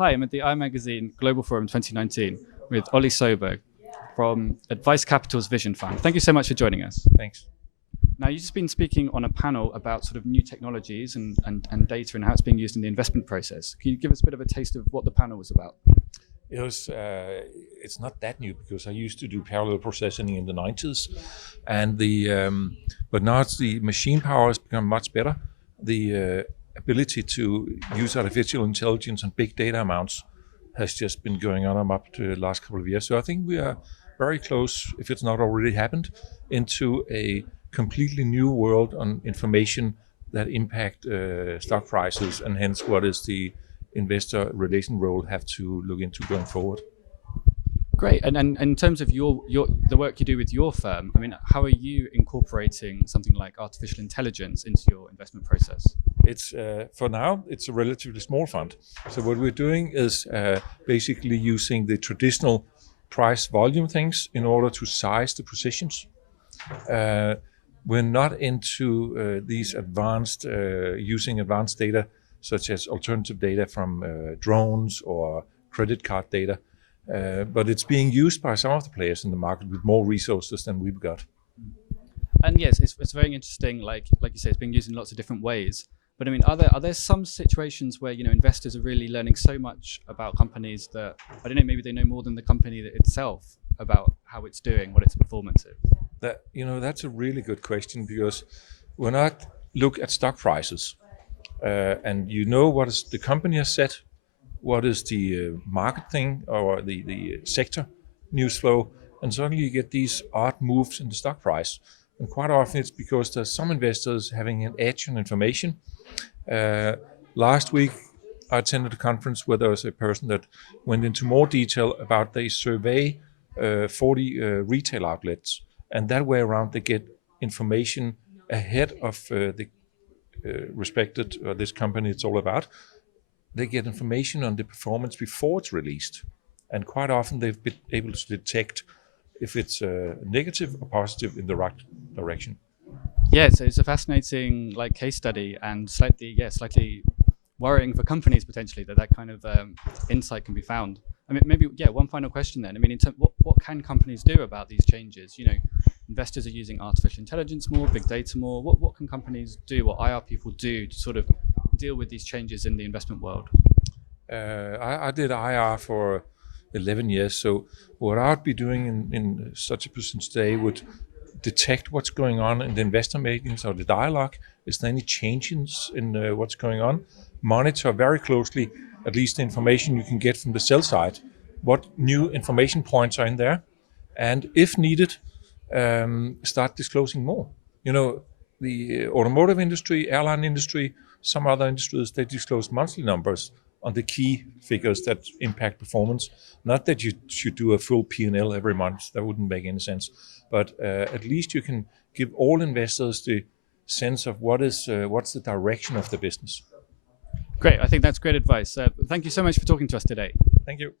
Hi, I'm at the iMagazine Global Forum 2019 with Ole Søeberg from Advice Capital's Vision Fund. Thank you so much for joining us. Thanks. Now, you've just been speaking on a panel about sort of new technologies and data and how it's being used in the investment process. Can you give us a bit of a taste of what the panel was about? It's not that new because I used to do parallel processing in the 90s, and but now the machine power has become much better. The ability to use artificial intelligence and big data amounts has just been going on up to the last couple of years. So I think we are very close, if it's not already happened, into a completely new world on information that impact stock prices, and hence what is the investor relation role have to look into going forward. Great. And in terms of the work you do with your firm, I mean, how are you incorporating something like artificial intelligence into your investment process? It's for now, it's a relatively small fund. So what we're doing is basically using the traditional price volume things in order to size the positions. We're not into these advanced, using advanced data such as alternative data from drones or credit card data. But it's being used by some of the players in the market with more resources than we've got. And yes, it's very interesting. Like you say, it's being used in lots of different ways. But I mean, are there some situations where investors are really learning so much about companies that I don't know, maybe they know more than the company itself about how it's doing, what its performance is? That's a really good question, because when I look at stock prices, and what is the company has said, what is the market thing or the sector news flow, and suddenly you get these odd moves in the stock price. And quite often it's because there's some investors having an edge on information. Last week I attended a conference where there was a person that went into more detail about they survey 40 retail outlets, and that way around they get information ahead of the respected this company it's all about. They get information on the performance before it's released, and quite often they've been able to detect if it's negative or positive in the right direction. Yeah, so it's a fascinating case study, and slightly worrying for companies potentially that kind of insight can be found. I mean, maybe one final question then. I mean, what can companies do about these changes? Investors are using artificial intelligence more, big data more. What can companies do? What IR people do to sort of deal with these changes in the investment world? I did IR for 11 years, so what I'd be doing in such a position today would detect what's going on in the investor meetings or the dialogue. Is there any changes in what's going on? Monitor very closely, at least the information you can get from the sell side, what new information points are in there, and if needed, start disclosing more. The automotive industry, airline industry, some other industries, they disclose monthly numbers on the key figures that impact performance. Not that you should do a full P&L every month, that wouldn't make any sense. But at least you can give all investors the sense of what's the direction of the business. Great, I think that's great advice. Thank you so much for talking to us today. Thank you.